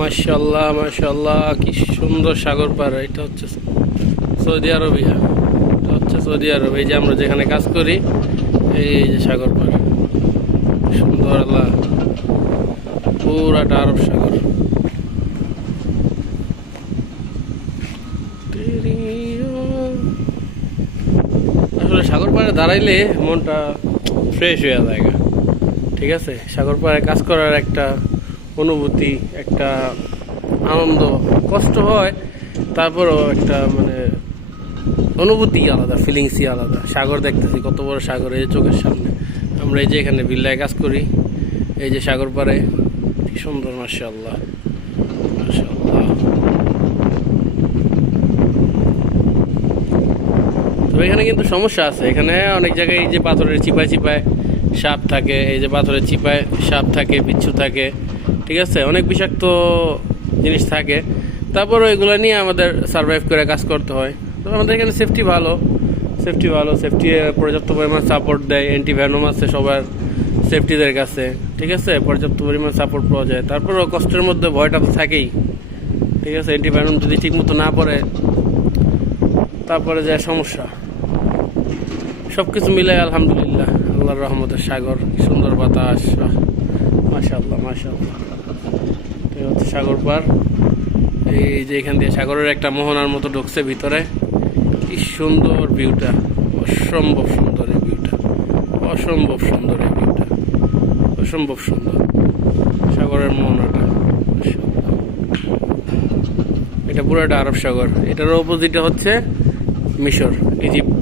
মাশাআল্লাহ মাশাআল্লাহ, কি সুন্দর সাগর পার। এটা হচ্ছে সৌদি আরবিয়া, এটা হচ্ছে সৌদি আরব। এই যে আমরা যেখানে কাজ করি, এই যে সাগর পার সুন্দর, আল্লাহ পুরাটা আরব সাগর। আসলে সাগর পাড়ে দাঁড়াইলে মনটা ফ্রেশ হয়ে যায়। ঠিক আছে, সাগর পাড়ে কাজ করার একটা অনুভূতি, একটা আনন্দ, কষ্ট হয়, তারপরও একটা মানে অনুভূতি আলাদা, ফিলিংসই আলাদা। সাগর দেখতেছি, কত বড় সাগর এই চোখের সামনে। আমরা এই যে এখানে বিল্লায় কাজ করি, এই যে সাগর পাড়ে, কি সুন্দর, মাশাআল্লাহ মাশাআল্লাহ। তো এখানে কিন্তু সমস্যা আছে, এখানে অনেক জায়গায় এই যে পাথরের চিপায় চিপায় সাপ থাকে, এই যে পাথরের চিপায় সাপ থাকে, বিচ্ছু থাকে, ঠিক আছে, অনেক বিষাক্ত জিনিস থাকে। তারপরও এগুলো নিয়ে আমাদের সার্ভাইভ করে কাজ করতে হয়। তো আমাদের এখানে সেফটি ভালো, সেফটি পর্যাপ্ত পরিমাণ সাপোর্ট দেয়, অ্যান্টিভেনম আছে সবার সেফটিদের কাছে, ঠিক আছে, পর্যাপ্ত পরিমাণ সাপোর্ট পাওয়া যায়। তারপরও কষ্টের মধ্যে ভয়টা তো থাকেই, ঠিক আছে। অ্যান্টিভেনম যদি ঠিক মতো না পড়ে, তারপরে যায় সমস্যা। সব কিছু মিলে আলহামদুলিল্লাহ, আল্লাহর রহমতের সাগর, সুন্দর বাতাস, মাশাআল্লাহ মাশাআল্লাহ। তো হচ্ছে সাগর পার, এই যে এখান দিয়ে সাগরের একটা মোহনার মতো ঢুকছে ভিতরে। কি সুন্দর ভিউটা, অসম্ভব সুন্দর এই ভিউটা, অসম্ভব সুন্দর এই ভিউটা, অসম্ভব সুন্দর সাগরের মোহনাটা। এটা পুরোটা আরব সাগর, এটার অপোজিটে হচ্ছে মিশর, ইজিপ্ট।